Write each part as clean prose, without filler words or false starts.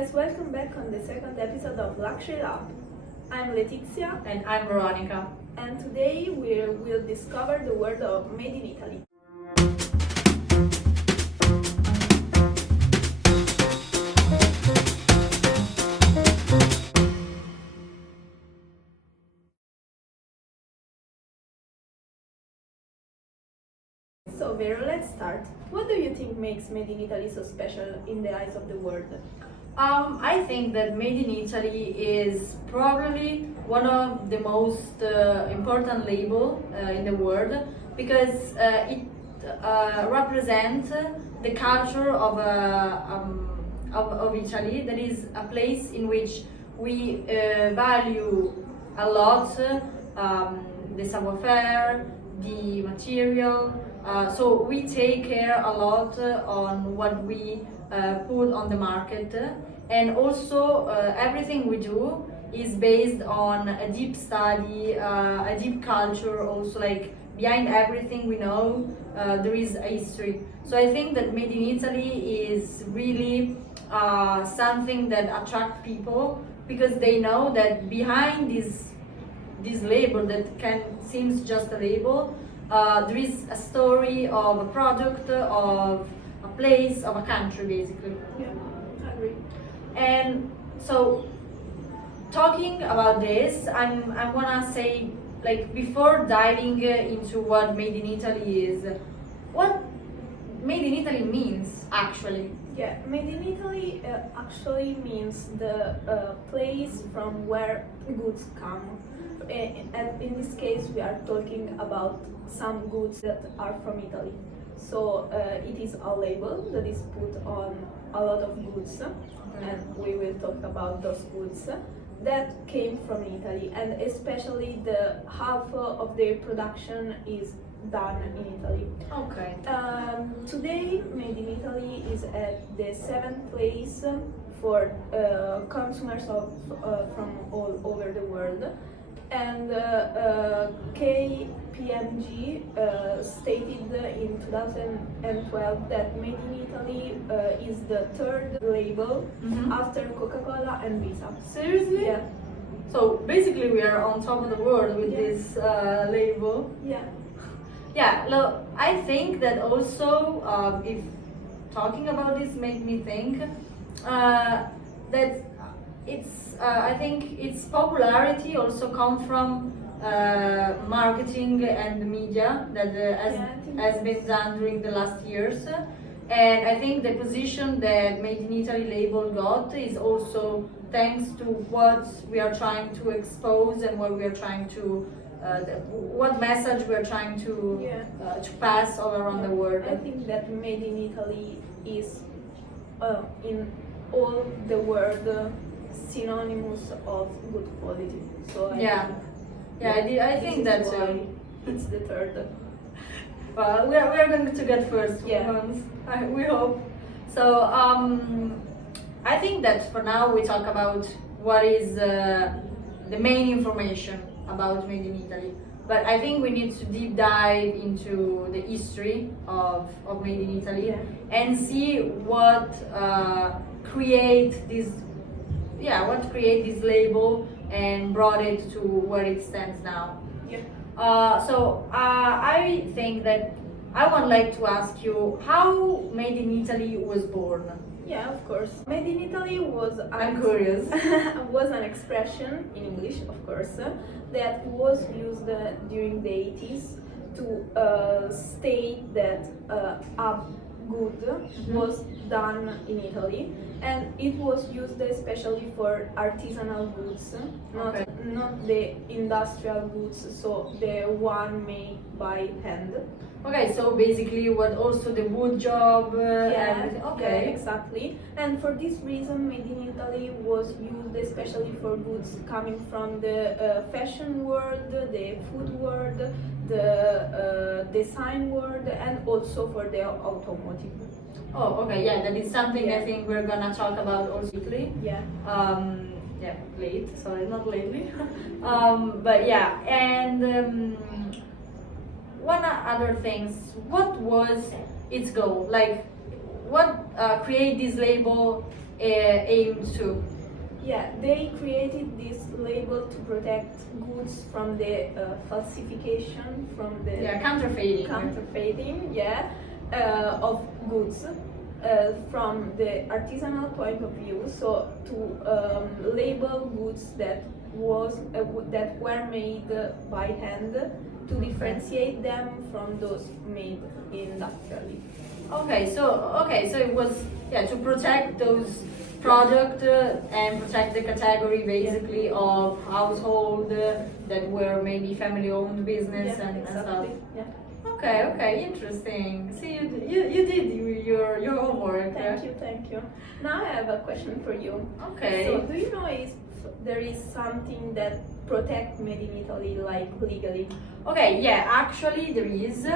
guys, welcome back on the second episode of Luxury Lab. I'm Letizia And I'm Veronica. and today we will discover the world of Made in Italy. So Vero, let's start. What do you think makes Made in Italy so special in the eyes of the world? I think that Made in Italy is probably one of the most important label in the world because it represents the culture of Italy. That is a place in which we value a lot the savoir-faire, the material. So we take care a lot on what we put on the market, and also everything we do is based on a deep study, a deep culture. Also, like behind everything we know, there is a history. So I think that Made in Italy is really something that attracts people because they know that behind this label that can seems just a label, there is a story of a product, of a place, of a country, basically. Yeah, I agree. And so, talking about this, I wanna say, like, before diving into what Made in Italy is, what Made in Italy means actually. Yeah, Made in Italy actually means the place from where goods come. And in this case, we are talking about some goods that are from Italy. So it is a label that is put on a lot of goods, and we will talk about those goods that came from Italy, and especially the half of their production is done in Italy. Okay. Today, Made in Italy is at the 7th place for consumers from all over the world. And KPMG stated in 2012 that Made in Italy is the third label after Coca-Cola and Visa. Seriously? Yeah. So basically, we are on top of the world with this label. Yeah. Yeah, look, I think that also, if talking about this made me think that I think its popularity also comes from marketing and media that has been done during the last years. And I think the position that Made in Italy label got is also thanks to what we are trying to expose and what we are trying to what message we are trying to pass all around the world. I think that Made in Italy is in all the world synonymous of good quality. So I think that too. It's the third. Well, we are going to get first ones. We hope. So I think that for now we talk about what is the main information about Made in Italy. But I think we need to deep dive into the history of Made in Italy and see what create this label and brought it to where it stands now. So I think that I would like to ask you how Made in Italy was born. Yeah, of course. Made in Italy was I'm curious. was an expression in English, of course, that was used during the 80s to state that a good was done in Italy, and it was used especially for artisanal goods, not the industrial goods, so the one made by hand. Okay, so basically what also the wood job everything. Okay. Yeah, exactly. And for this reason, Made in Italy was used especially for goods coming from the fashion world, the food world, the design world, and also for the automotive. Oh, okay, yeah, that is something I think we're gonna talk about also quickly. Yeah. Not lately. But yeah, and one other things, what was its goal? Like, what create this label aimed to? Yeah, they created this label to protect goods from the falsification, from the Counterfeiting. of goods from the artisanal point of view. So to label goods that that were made by hand, to differentiate them from those made industrially. So it was to protect those product and protect the category basically of household that were maybe family-owned business and stuff. Yeah. Okay, interesting. See, you did your homework. Thank you. Now I have a question for you. Okay. So, do you know if there is something that protects made in Italy, like legally? Okay, yeah, actually there is,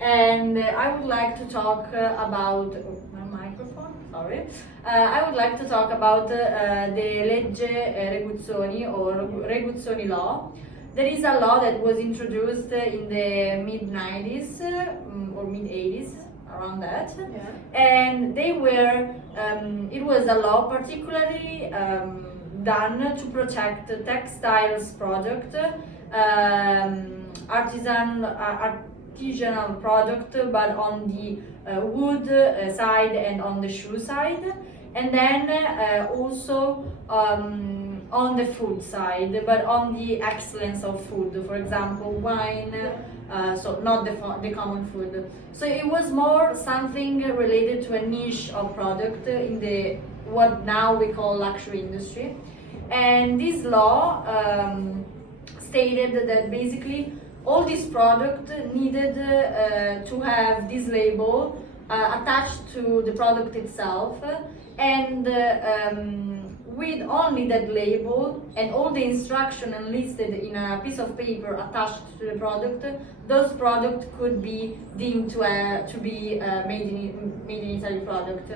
and I would like to talk about my microphone. Sorry. I would like to talk about the legge Reguzzoni or Reguzzoni law. There is a law that was introduced in the mid-90s or mid-80s, around that. Yeah. And they were, it was a law particularly done to protect textiles product, artisanal product, but on the wood side and on the shoe side, and then also on the food side, but on the excellence of food, for example wine, so not the common food. So it was more something related to a niche of product in the what now we call luxury industry. And this law stated that basically all this product needed to have this label attached to the product itself, and with only that label and all the instruction enlisted in a piece of paper attached to the product, those products could be deemed to be made in Italy product.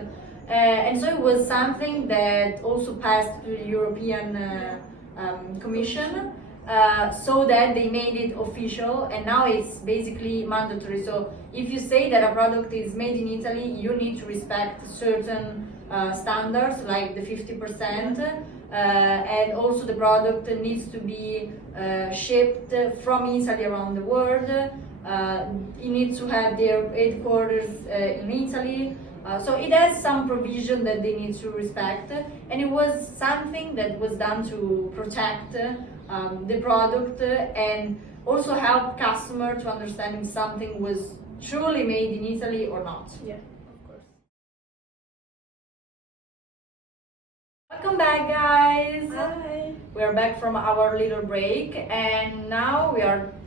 And so it was something that also passed through the European Commission, so that they made it official, and now it's basically mandatory. So if you say that a product is made in Italy, you need to respect certain standards, like the 50%, and also the product needs to be shipped from Italy around the world. It needs to have their headquarters in Italy. So it has some provision that they need to respect, and it was something that was done to protect the product and also help customer to understand if something was truly made in Italy or not. Yeah, of course. Welcome back, guys. Hi. We are back from our little break, and now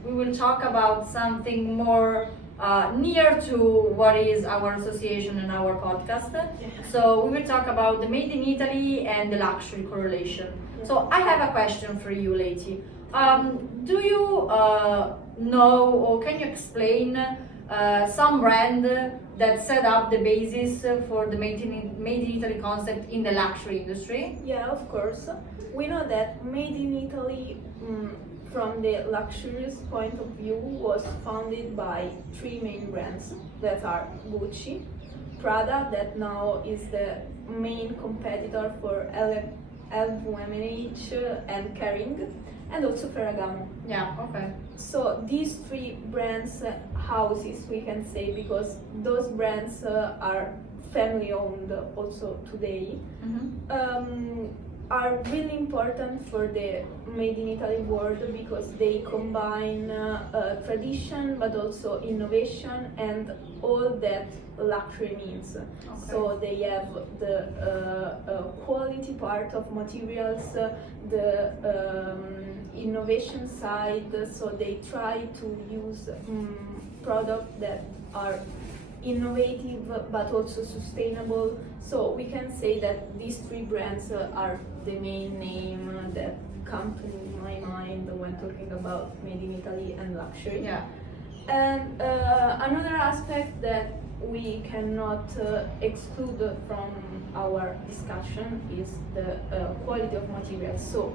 we will talk about something more near to what is our association and our podcast. Yeah. So we will talk about the made in Italy and the luxury correlation. Yeah. So I have a question for you, Leti. Do you know, or can you explain some brand that set up the basis for the made in Italy concept in the luxury industry? Yeah, of course. We know that made in Italy, from the luxurious point of view, was founded by three main brands that are Gucci, Prada, that now is the main competitor for LVMH and Kering, and also Ferragamo. Yeah, okay. So these three brands houses, we can say, because those brands are family owned also today, are really important for the made in Italy world, because they combine tradition but also innovation and all that luxury means. Okay. So they have the quality part of materials, the innovation side, so they try to use products that are innovative but also sustainable. So we can say that these three brands are the main name that come to my mind when talking about made in Italy and luxury. Yeah. And another aspect that we cannot exclude from our discussion is the quality of materials. So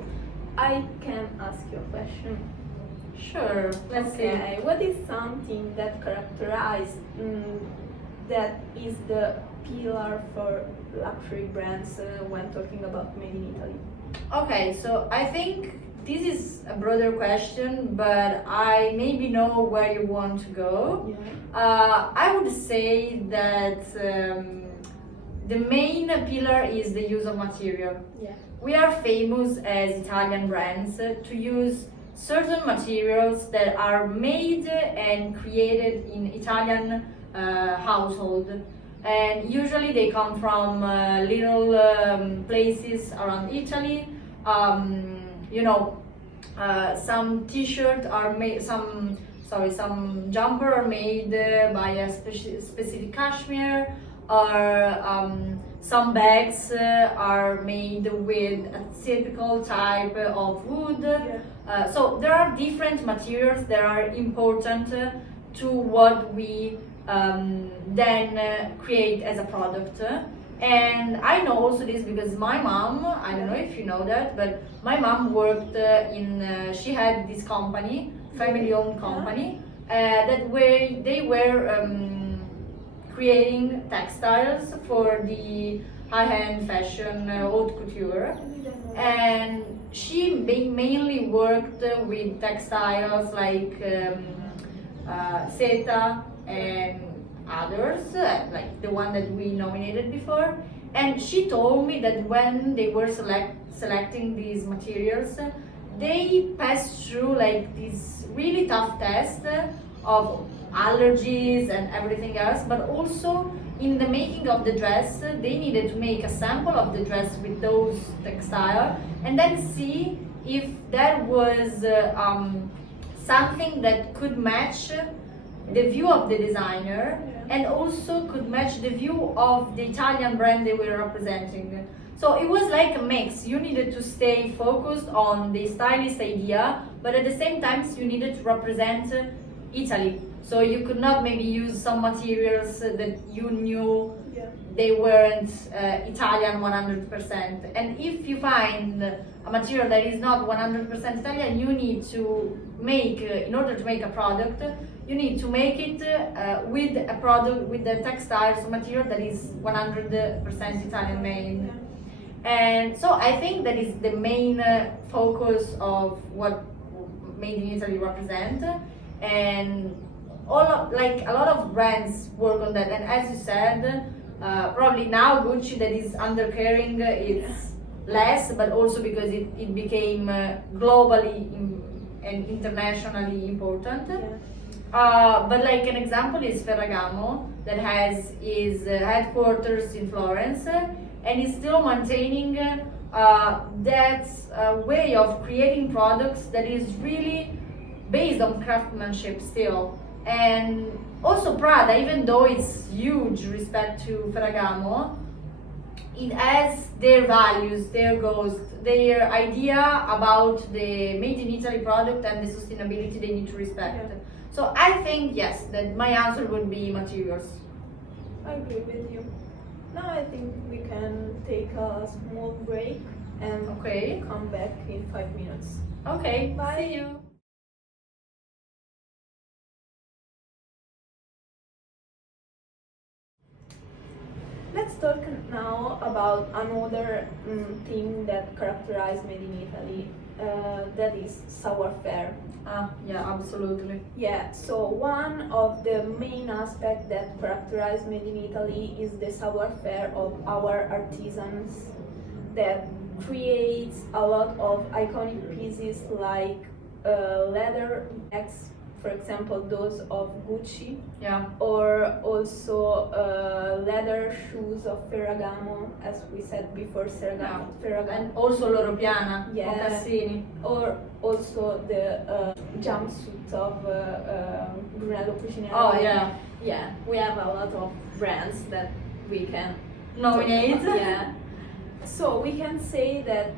I can ask you a question. Sure, let's see. Okay, what is something that characterizes that is the pillar for luxury brands when talking about made in Italy? Okay, so I think this is a broader question, but I maybe know where you want to go. Yeah. I would say that the main pillar is the use of material. Yeah. We are famous as Italian brands to use certain materials that are made and created in Italian household, and usually they come from little places around Italy. Some t-shirt are made, some jumper are made by a specific cashmere, or some bags are made with a typical type of wood. Yeah. So there are different materials that are important to what we then create as a product. And I know also this because my mom, I don't know if you know that, but my mom worked she had this company, family-owned company, they were creating textiles for the high-end fashion, haute couture. And she mainly worked with textiles like Seta and others, like the one that we nominated before. And she told me that when they were selecting these materials, they passed through like this really tough test of allergies and everything else, but also in the making of the dress, they needed to make a sample of the dress with those textiles and then see if that was something that could match the view of the designer and also could match the view of the Italian brand they were representing. So it was like a mix. You needed to stay focused on the stylist idea, but at the same time you needed to represent Italy. So you could not maybe use some materials that you knew they weren't Italian 100%. And if you find a material that is not 100% Italian, you need to make, in order to make a product, you need to make it with a product, with the textiles material that is 100% Italian made. And so I think that is the main focus of what Made in Italy represent. And a lot of brands work on that. And as you said, probably now Gucci that is undercarrying it's less, but also because it became globally and internationally important. But like an example is Ferragamo that has its headquarters in Florence and is still maintaining that way of creating products that is really based on craftsmanship still. And also Prada, even though it's huge respect to Ferragamo, it has their values, their goals, their idea about the made in Italy product and the sustainability they need to respect. So I think yes, that my answer would be materials. I agree with you. Now I think we can take a small break and come back in 5 minutes. Okay, bye. See you. Let's talk now about another thing that characterizes Made in Italy, that is savoir-faire. Yeah, absolutely. Yeah, so one of the main aspects that characterize Made in Italy is the savoir-faire of our artisans that creates a lot of iconic pieces like leather bags, for example, those of Gucci, or also leather shoes of Ferragamo, as we said before, Ferragamo. And also Loro Piana, Cassini. Or also the jumpsuit of Brunello Cucinelli. Oh yeah. Yeah, we have a lot of brands that we can nominate. Yeah. So we can say that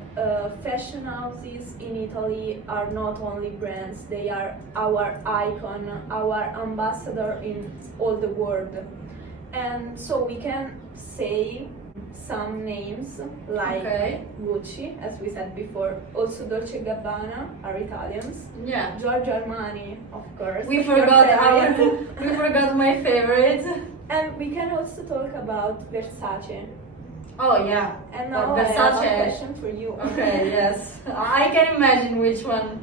fashion houses in Italy are not only brands, they are our icon, our ambassador in all the world. And so we can say some names like Gucci, as we said before, also Dolce & Gabbana are Italians. Yeah. Giorgio Armani, of course. We forgot my favorite. And we can also talk about Versace. Oh yeah. And But now I have Versace. a question for you. Okay, yes. I can imagine which one.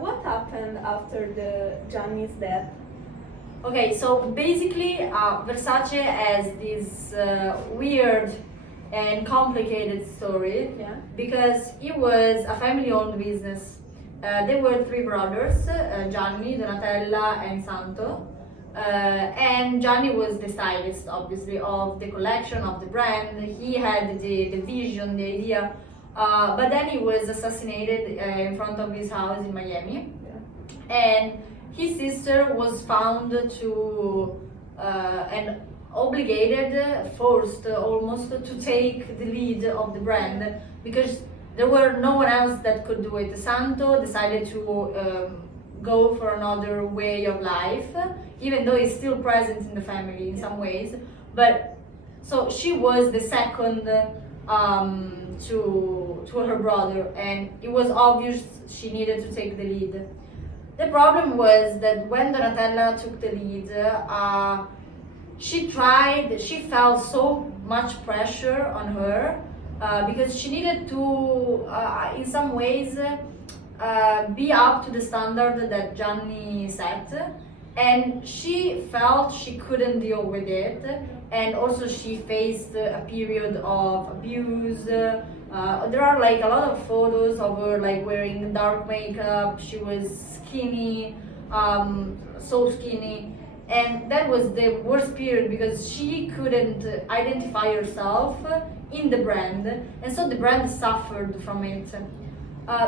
What happened after the Gianni's death? Okay, so basically, Versace has this weird and complicated story Yeah. because it was a family-owned business. There were three brothers, Gianni, Donatella, and Santo. And Gianni was the stylist, obviously, of the collection, of the brand. He had the vision, the idea. But then he was assassinated in front of his house in Miami. Yeah. And his sister was found to and obligated, forced almost to take the lead of the brand because there were no one else that could do it. Santo decided to go for another way of life, even though he's still present in the family in some ways. But so she was the second to her brother, and it was obvious she needed to take the lead. The problem was that when Donatella took the lead, she felt so much pressure on her because she needed to, in some ways, be up to the standard that Gianni set, and she felt she couldn't deal with it, and also she faced a period of abuse. There are like a lot of photos of her like wearing dark makeup. She was skinny, so skinny, and that was the worst period because she couldn't identify herself in the brand, and so the brand suffered from it.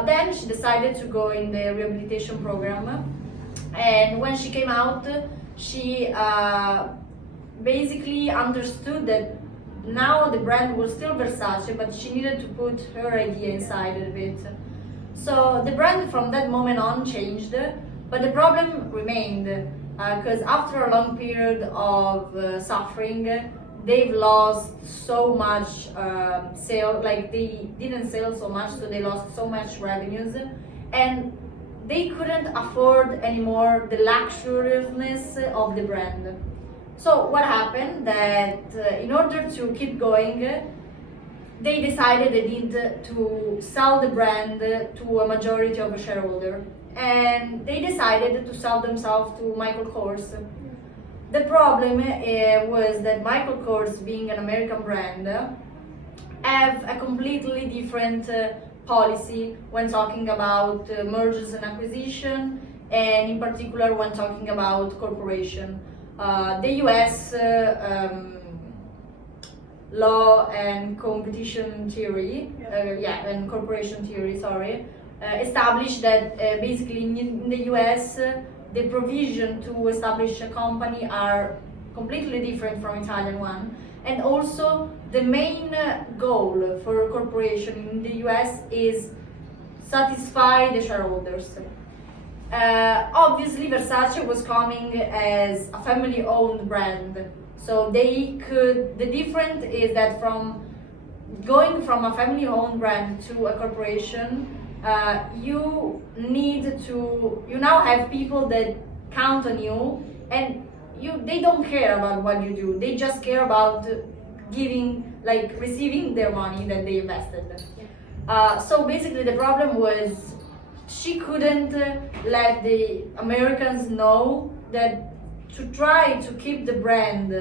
Then she decided to go in the rehabilitation program, and when she came out, she basically understood that now the brand was still Versace, but she needed to put her idea inside of it. So the brand from that moment on changed, but the problem remained because after a long period of suffering, they've lost so much sale, like they didn't sell so much, so they lost so much revenues, and they couldn't afford anymore the luxuriousness of the brand. So what happened that in order to keep going, they decided they need to sell the brand to a majority of a shareholder, and they decided to sell themselves to Michael Kors. The problem was that Michael Kors, being an American brand, have a completely different policy when talking about mergers and acquisition, and in particular when talking about corporation. The US law and competition theory, and corporation theory, established that basically in the US the provision to establish a company are completely different from Italian one, and also the main goal for a corporation in the US is satisfy the shareholders. Obviously Versace was coming as a family-owned brand, so the difference is that from going from a family-owned brand to a corporation, you now have people that count on you, and they don't care about what you do, they just care about receiving their money that they invested. So basically the problem was she couldn't let the Americans know that to try to keep the brand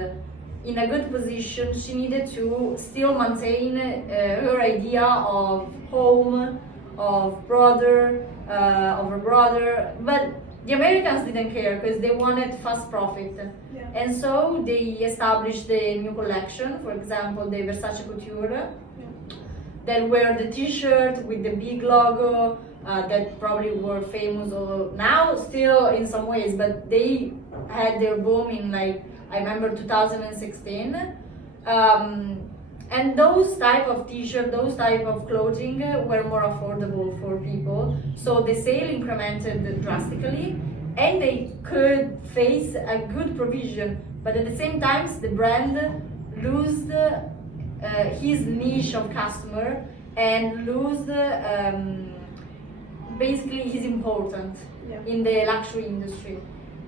in a good position, she needed to still maintain her idea of home, of her brother, but the Americans didn't care because they wanted fast profit. Yeah. And so they established the new collection, for example, the Versace Couture, that were the t-shirt with the big logo, that probably were famous now still in some ways, but they had their boom in I remember 2016. And those type of t-shirt, those type of clothing were more affordable for people, so the sale incremented drastically, and they could face a good provision, but at the same time the brand lost his niche of customer and lose basically his importance in the luxury industry.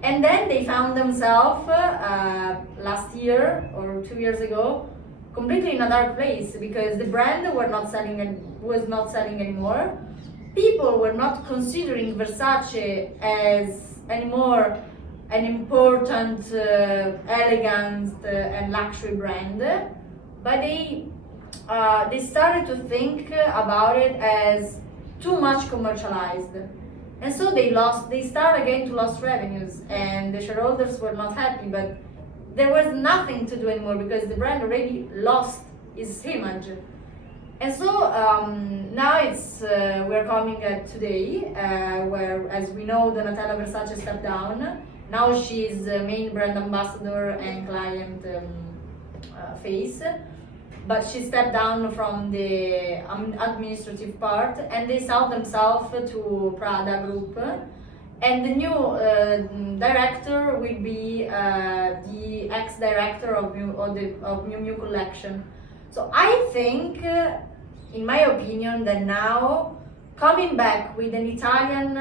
And then they found themselves last year or 2 years ago completely in a dark place because the brand was not selling anymore. People were not considering Versace as anymore an important, elegant and luxury brand, but they started to think about it as too much commercialized. And so they start again to lose revenues, and the shareholders were not happy, but there was nothing to do anymore because the brand already lost its image. And so now we're coming at today, where, as we know, Donatella Versace stepped down. Now she's the main brand ambassador and client face, but she stepped down from the administrative part, and they sold themselves to Prada Group. And the new director will be the ex-director of New Collection. So I think, in my opinion, that now coming back with an Italian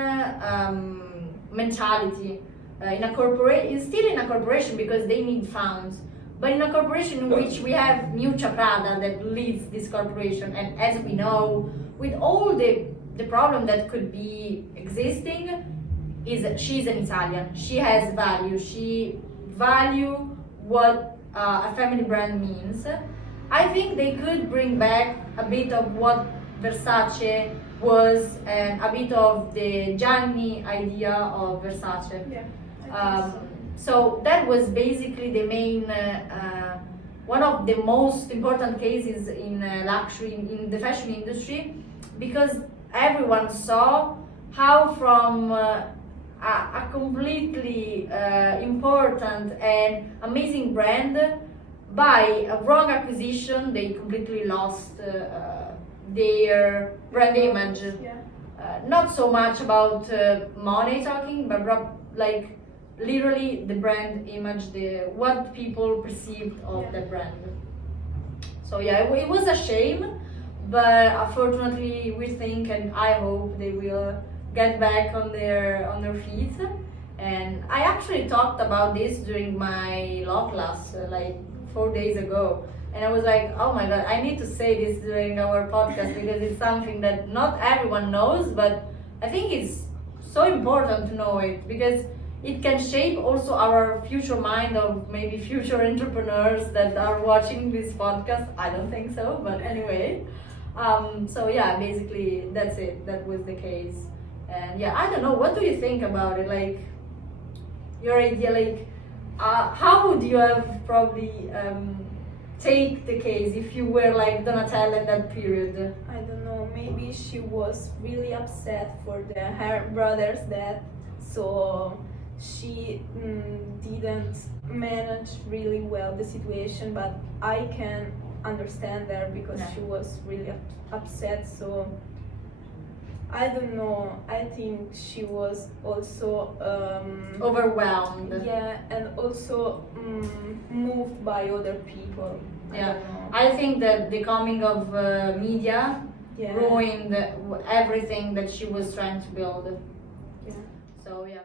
mentality is still in a corporation because they need funds, but in a corporation in which we have Miuccia Prada that leads this corporation, and as we know, with all the problem that could be existing, she's an Italian. She has value. She value what a family brand means. I think they could bring back a bit of what Versace was and a bit of the Gianni idea of Versace. Yeah. So that was basically the main, one of the most important cases in luxury, in the fashion industry, because everyone saw how from a completely important and amazing brand, by a wrong acquisition, they completely lost their brand image. Yeah. Not so much about money talking, but like literally the brand image, what people perceived of the brand. So yeah, it was a shame, but unfortunately we think, and I hope they will get back on their feet. And I actually talked about this during my law class like 4 days ago, and I was like, oh my god, I need to say this during our podcast because it's something that not everyone knows, but I think it's so important to know it because it can shape also our future mind of maybe future entrepreneurs that are watching this podcast. I don't think so, but anyway. So yeah, basically that's it. That was the case. And yeah, I don't know, what do you think about it? Like, your idea, like, how would you have probably take the case if you were like Donatella in that period? I don't know, maybe she was really upset for her brother's death, so she didn't manage really well the situation, but I can understand her because she was really upset. So I don't know, I think she was also overwhelmed. Yeah, and also moved by other people. I think that the coming of media ruined everything that she was trying to build. Yeah. So yeah.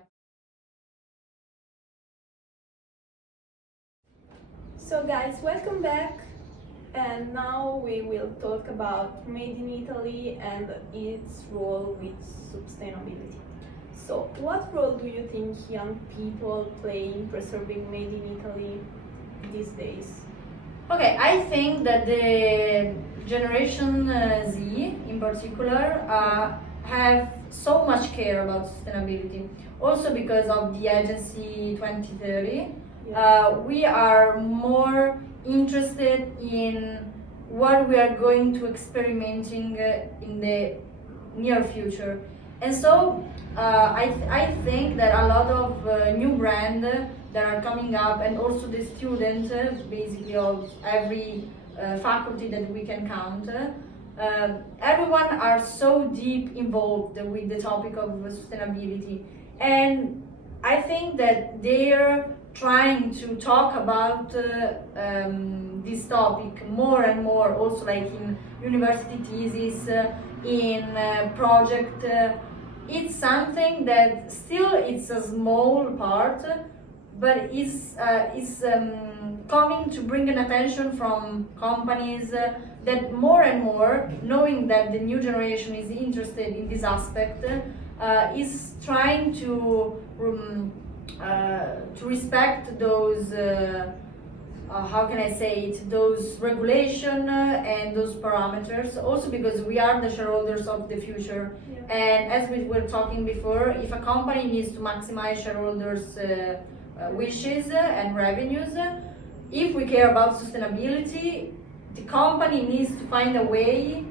So guys, welcome back, and now we will talk about Made in Italy and its role with sustainability. So what role do you think young people play in preserving Made in Italy these days? Okay, I think that the Generation Z in particular have so much care about sustainability. Also because of the agency 2030, we are more interested in what we are going to experimenting in the near future. And so I think that a lot of new brands that are coming up, and also the students basically of every faculty that we can count, everyone are so deep involved with the topic of sustainability. And I think that they're trying to talk about this topic more and more, also like in university thesis, in project, it's something that still it's a small part, but is coming to bring an attention from companies that more and more, knowing that the new generation is interested in this aspect, is trying to respect those how can I say it, those regulation and those parameters, also because we are the shareholders of the future. Yeah. And as we were talking before, if a company needs to maximize shareholders wishes and revenues, if we care about sustainability, the company needs to find a way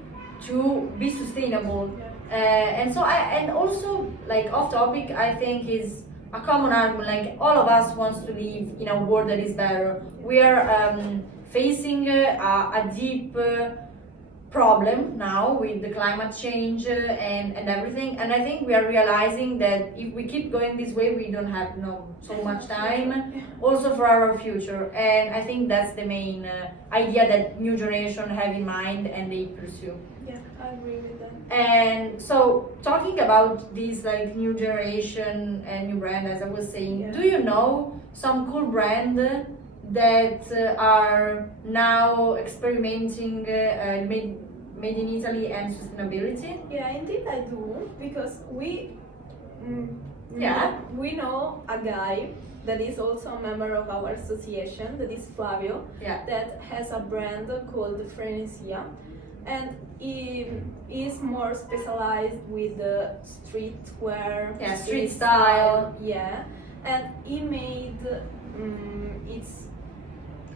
to be sustainable. And so and also, like, off topic, I think is a common argument, like all of us wants to live in a world that is better. We are facing a deep problem now with the climate change and everything, and I think we are realizing that if we keep going this way, we don't have so much time also for our future. And I think that's the main idea that new generation have in mind and they pursue. Yeah, I agree with that. And so, talking about this like new generation and new brand, as I was saying, do you know some cool brand that are now experimenting made in Italy and sustainability? Yeah, indeed I do, because we know a guy that is also a member of our association, that is Flavio, that has a brand called Frenesia. And he is more specialized with the streetwear, street style. Yeah, and he made its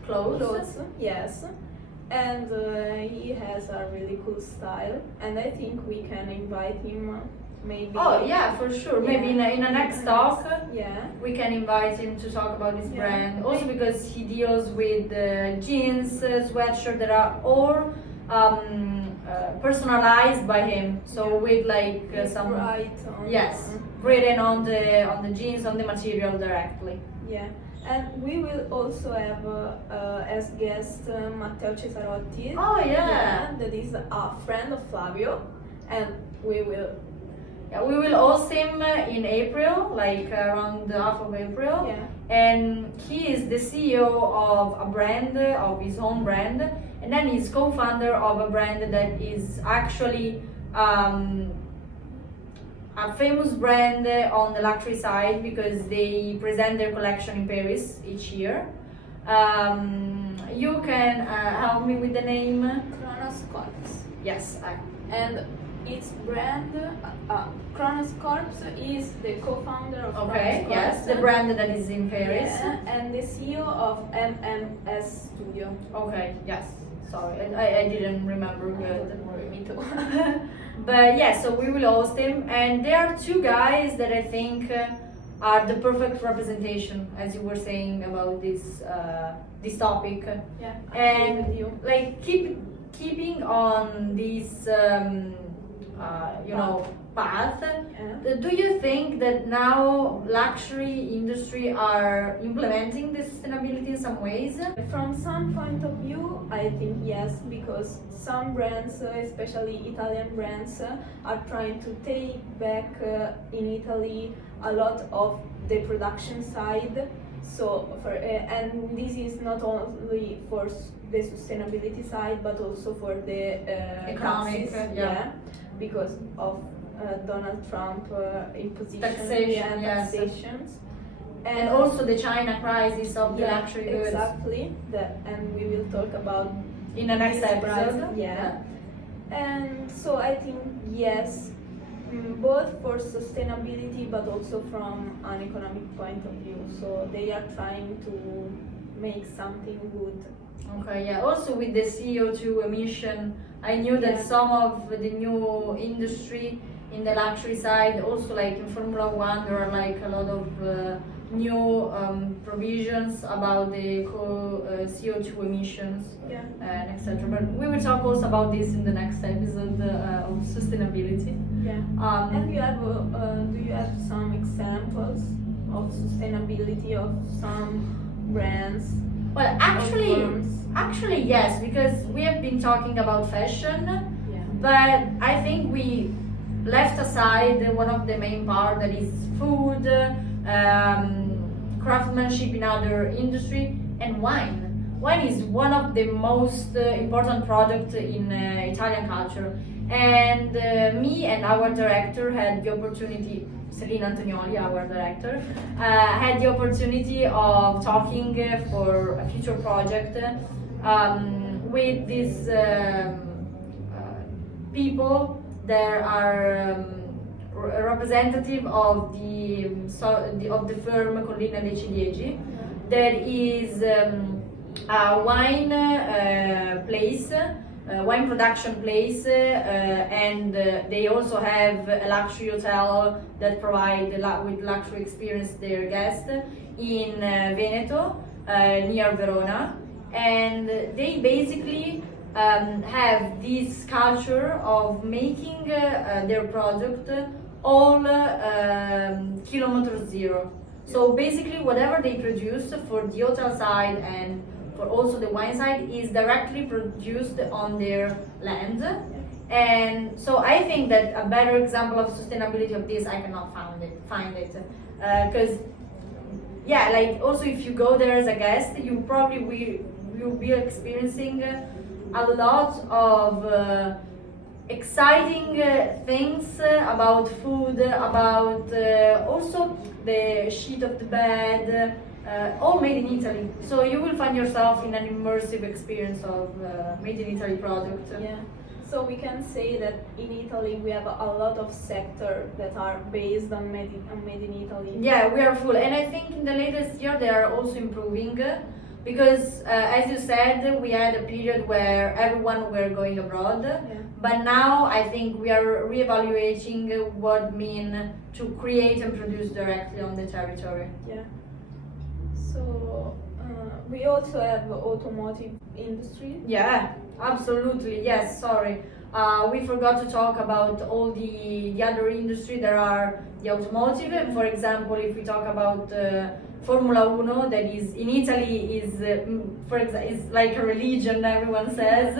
Clothes. Yes, and he has a really cool style, and I think we can invite him. Maybe. Oh yeah, for sure. Yeah. Maybe in a next talk, we can invite him to talk about his brand. Also because he deals with jeans, sweatshirt that are all personalized by him. So with like some written on the jeans, on the material directly. Yeah. And we will also have as guest Matteo Cesarotti. Oh yeah. That is a friend of Flavio, and we will host him in April, like around the half of April. Yeah. And he is the CEO of a brand, of his own brand, and then he's co-founder of a brand that is actually a famous brand on the luxury side because they present their collection in Paris each year. You can help me with the name? Kronos Corps. Yes. And its brand, Kronos Corps, is the co-founder of Kronos Corps. Yes, the brand that is in Paris. Yeah, and the CEO of MMS Studio. Okay, yes. Sorry, I didn't remember good. Me too. But yeah, so we will host him, and there are two guys that I think are the perfect representation, as you were saying about this topic. Yeah, and like keeping on this path. Yeah. Do you think that now luxury industry are implementing the sustainability in some ways? From some point of view, I think yes, because some brands, especially Italian brands, are trying to take back in Italy a lot of the production side. So, and this is not only for the sustainability side, but also for the economic, taxes, because of Donald Trump imposition, taxations. And also the China crisis of the luxury goods. Exactly, and we will talk about in the next episode. And so I think yes, both for sustainability but also from an economic point of view. So they are trying to make something good. Okay, yeah. Also with the CO2 emission, I knew that some of the new industry in the luxury side, also like in Formula One, there are like a lot of new provisions about the CO2 emissions and etc. But we will talk also about this in the next episode of sustainability. Yeah. And you have, do you have some examples of sustainability of some brands? Well, actually yes, because we have been talking about fashion, but I think we left aside one of the main part, that is food, craftsmanship in other industry, and wine. Wine is one of the most important products in Italian culture, and me and our director had the opportunity, Selina Antonioli, our director, had the opportunity of talking for a future project with these people that are representative of the firm Collina dei Ciliegi, that is a wine place, wine production place, and they also have a luxury hotel that provide with luxury experience their guests in Veneto, near Verona, and they basically have this culture of making their product all kilometer zero. So basically whatever they produce for the hotel side and for also the wine side is directly produced on their land. And so I think that a better example of sustainability of this I cannot find it because yeah, like also if you go there as a guest, you probably will be experiencing a lot of exciting things about food, about also the sheet of the bed, all made in Italy. So you will find yourself in an immersive experience of made in Italy product. Yeah. So we can say that in Italy we have a lot of sectors that are based on made in Italy. Yeah, we are full, and I think in the latest year they are also improving. Because as you said, we had a period where everyone were going abroad, but now I think we are reevaluating what mean to create and produce directly on the territory. Yeah. So we also have automotive industry. Yeah, absolutely. Yes, sorry. We forgot to talk about all the other industry. There are the automotive. For example, if we talk about Formula Uno, that is in Italy is for example is like a religion. Everyone says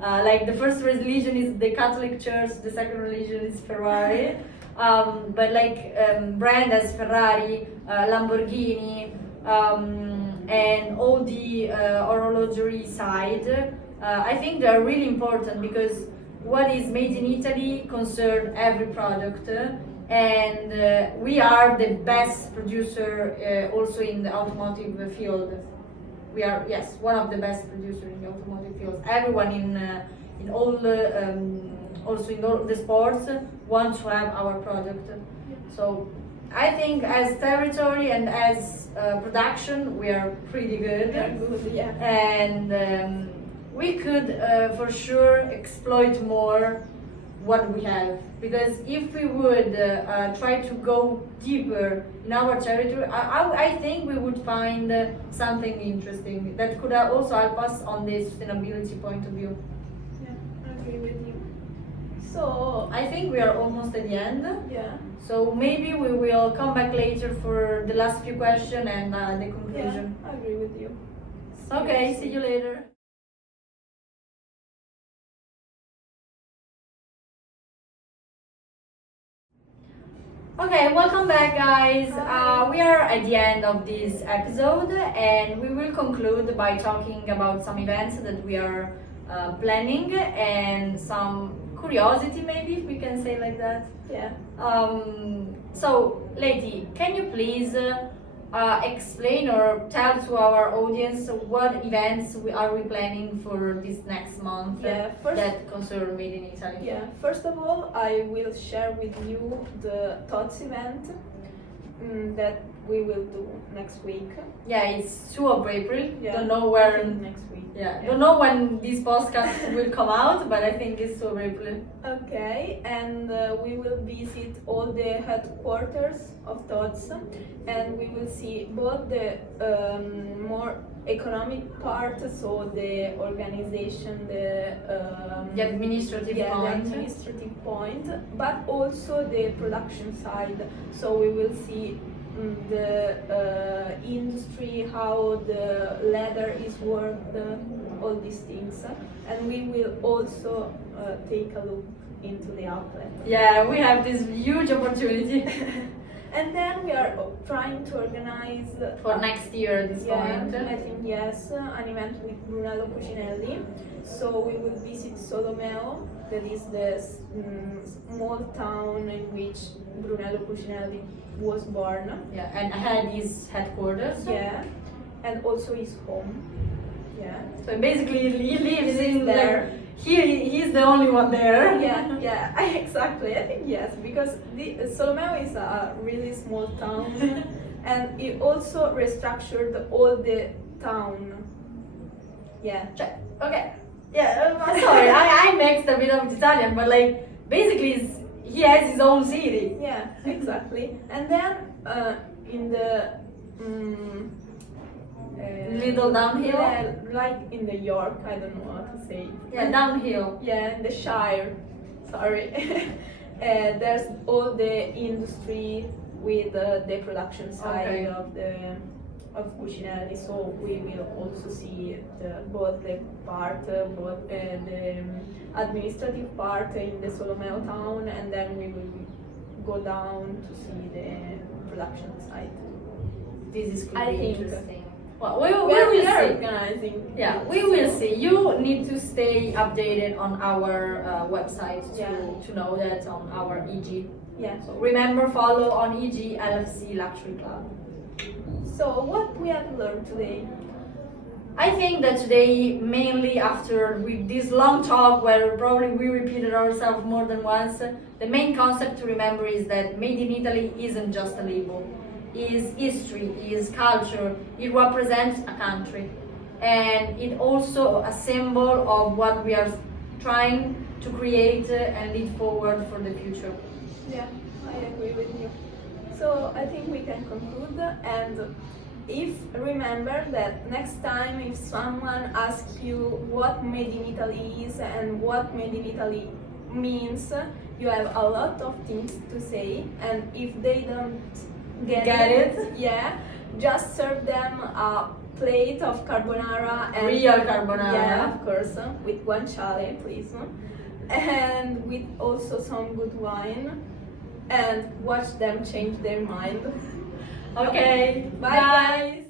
like the first religion is the Catholic Church, the second religion is Ferrari. But like brand as Ferrari, Lamborghini, and all the horologery side, I think they are really important because what is made in Italy concerns every product. And we are the best producer also in the automotive field. We are, yes, one of the best producers in the automotive field. Everyone in all also in all the sports wants to have our product. So I think as territory and as production we are pretty good. Yeah. And we could for sure exploit more what we have, because if we would try to go deeper in our territory, I think we would find something interesting that could also help us on the sustainability point of view. Yeah, I agree with you. So I think we are almost at the end. Yeah. So maybe we will come back later for the last few questions and the conclusion. Yeah, I agree with you. Okay, see you later. Okay, welcome back guys. We are at the end of this episode and we will conclude by talking about some events that we are planning and some curiosity, maybe, if we can say like that. Yeah. So, Leti, can you please explain or tell to our audience what events are we planning for this next month that concern Made in Italy? Yeah, first of all, I will share with you the TOTS event that we will do next week. Yeah, it's 2 of April. Yeah. Don't know where next week. Yeah, don't know when this podcast will come out, but I think it's 2 of April. Okay, and we will visit all the headquarters of TOTS, and we will see both the more economic part, so the organization, the administrative point. The administrative point, but also the production side. So we will see the industry, how the leather is worked, all these things, and we will also take a look into the outlet. Yeah, we have this huge opportunity And then we are trying to organize for next year at this point. I think yes, an event with Brunello Cucinelli. So we will visit Solomeo, that is the small town in which Brunello Cucinelli was born. Yeah, and had his headquarters. Yeah, and also his home. Yeah. So basically he lives in there. like, he's the only one there. Yeah, exactly. I think yes, because Solomeo is a really small town, and it also restructured all the town. Yeah. Okay. Yeah, I'm sorry, I mixed a bit of Italian, but like basically he has his own city. Yeah, exactly. And then in the little downhill. Yeah, like in New York, I don't know how to say it. Yeah, downhill. Yeah, in the Shire. Sorry. There's all the industry with the production side of Cucinelli, so we will also see both the administrative part in the Solomeo town, and then we will go down to see the production side. This is I could be think. interesting. Well, we We will are see. organizing. Yeah, we will see. You need to stay updated on our website to know that on our EG. Yeah. So remember, follow on EG LFC Luxury Club. So what we have learned today? I think that today, mainly after this long talk where probably we repeated ourselves more than once, the main concept to remember is that Made in Italy isn't just a label. It is history, it is culture, it represents a country. And it also a symbol of what we are trying to create and lead forward for the future. Yeah, I agree with you. So I think we can conclude, and remember that next time if someone asks you what Made in Italy is and what Made in Italy means, you have a lot of things to say, and if they don't get it, yeah, just serve them a plate of carbonara and real carbonara. Yeah, of course, with guanciale, please, and with also some good wine, and watch them change their mind. Okay, Bye guys.